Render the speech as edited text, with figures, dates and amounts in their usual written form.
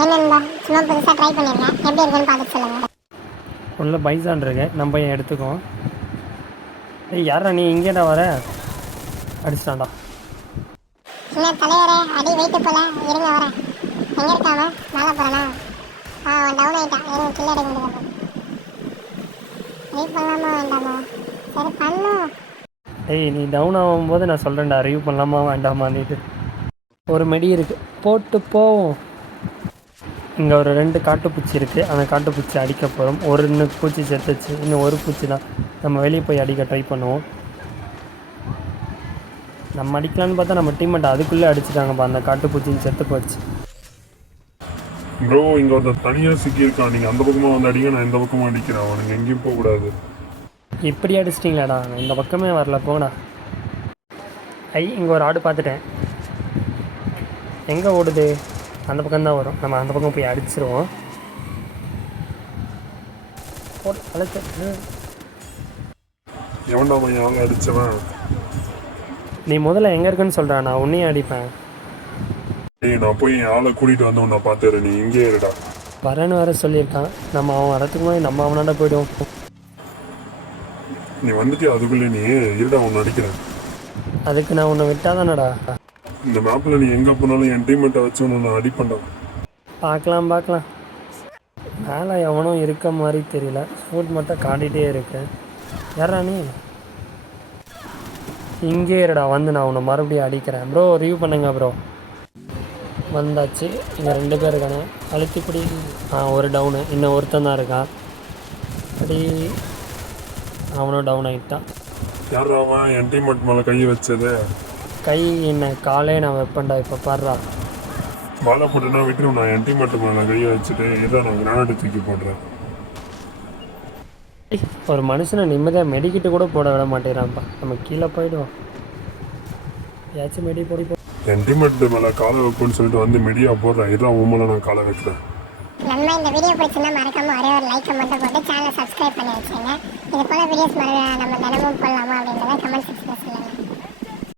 என்னன்பா சும்மா புதுசாக ட்ரை பண்ணியிருக்கேன், எப்படி இருக்குன்னு பார்த்துட்டு சொல்லுங்கள். உள்ள பைசான் இருக்கு, நம்ம ஏன் எடுத்துக்கோம். ஏய் யாரா நீ இங்கேடா வர? அடிச்சிட்டான்டா. என்ன தலைவரே, அடி வெயிட்டு போல, இருங்க வரேன். எங்கே இருக்காம மேலே போகிறானா? அவன் டவுன் ஆகிட்டான், இருங்க கில்ல எடுக்க முடியாது. வெயிட் பண்ணலாமா வேண்டாமா? சரி பண்ணும். ஏய் நீ டவுன் ஆகும்போது நான் சொல்கிறேன்டா, ரிவ்யூ பண்ணலாமா வேண்டாமான்னுட்டு. ஒரு மெடி இருக்குது, போட்டு போவோம். இங்கே ஒரு 2 காட்டுப்பூச்சி இருக்குது, அந்த காட்டுப்பூச்சி அடிக்க போகிறோம். இன்னும் பூச்சி செத்துச்சு, இன்னும் ஒரு பூச்சி தான். நம்ம வெளியே போய் அடிக்க ட்ரை பண்ணுவோம். நம்ம அடிக்கலான்னு பார்த்தா நம்ம டீம்மேட் அதுக்குள்ளே அடிச்சிட்டாங்கப்பா, அந்த காட்டுப்பூச்சின்னு செத்து போச்சு. ப்ரோ இங்கே ஒருத்தர் தனியாக சிக்கியிருக்கான், நீங்கள் அந்த பக்கமாக வந்து அடிங்க, நான் இந்த பக்கமாக அடிக்கிறேன். அவனுக்கு எங்கேயும் போகக்கூடாது. இப்படி அடிச்சிட்டிங்களாடா, நான் இந்த பக்கமே வரல, போடா. இங்கே ஒரு ஆடு பார்த்துட்டேன். எங்கே ஓடுது? அந்த பக்கம்தான் வரும், நம்ம அந்த பக்கம் போய் அடிச்சிருவோம். போடு அழைச்ச. எவன்டா அவன் யாரும் அடித்தவன்? நீ முதல்ல எங்கே இருக்குன்னு சொல்கிறா, நான் உன்னையும் அடிப்பேன். ஏய் நான் போய் என் ஆளை கூட்டிகிட்டு வந்தவன் நான் பார்த்துறேன், நீ இங்கே இருடா. வரேன்னு வேறு சொல்லியிருக்கான். நம்ம அவன் வரத்துக்கு முன்னாடி நம்ம அவனாண்ட போய்டுவோம். நீ வந்துட்டு அதுக்குள்ளே நீ இருடா, உன்னை அடிக்கிறேன். அதுக்கு நான் உன்னை விட்டாதானடா. இந்த மேப்பில் நீ எங்கே போனாலும் என் டீம்மேட்டை வச்சு உன்னை நான் அடிப்பேன்டா. பார்க்கலாம் பார்க்கலாம். மேலே எவனும் இருக்க மாதிரி தெரியல, ஃபுட் மட்டும் காட்டிகிட்டே இருக்கு. யாரா நீ? இங்கே இருடா, வந்து நான் உன்னை மறுபடியும் அடிக்கிறேன். ப்ரோ ரிவ்யூ பண்ணுங்க ப்ரோ. வந்தாச்சு. இங்கே 2 பேர் இருக்கானே, அழுத்திப்படி. ஒரு டவுனு, இன்னும் ஒருத்தன் தான் இருக்கான். அப்படி அவனும் டவுன் ஆகிட்டான். யார் அவன் என் டீம்மேட் மேலே கை வச்சது? கை என்ன காலே நான் வைப்பேன்டா, இப்போ பாடுறா. வாழை போட்டுனா விட்டுரும், நான் என் டீம்மேட் மேலே கையை வச்சுட்டு இதை நான் கிரானட் தூக்கி போடுறேன். ஒரு மனுஷனை நிம்மதியாக மெடிக்கிட்டு கூட போட விட மாட்டேறான்ப்பா. நம்ம கீழே போயிடுவோம். ஏதாச்சும் மெடி போடி போ. என் டீம்மேட் மேலே காலை வைப்புன்னு சொல்லிட்டு வந்து மெடியா போடுறேன், இதான் உன் மேலே நான் காலை வைக்கிறேன். நம்ம இந்த வீடியோ பிடிச்சிருந்தா மறக்காம ஒரே ஒரு லைக்கை மட்டும் போட்டு சேனலை சப்ஸ்கிரைப் பண்ணி வச்சுங்க. இது போல வீடியோஸ் நம்ம தினமும் போடலாமா அப்படின்றத கமெண்ட் செக்ஷனில் சொல்லுங்கள்.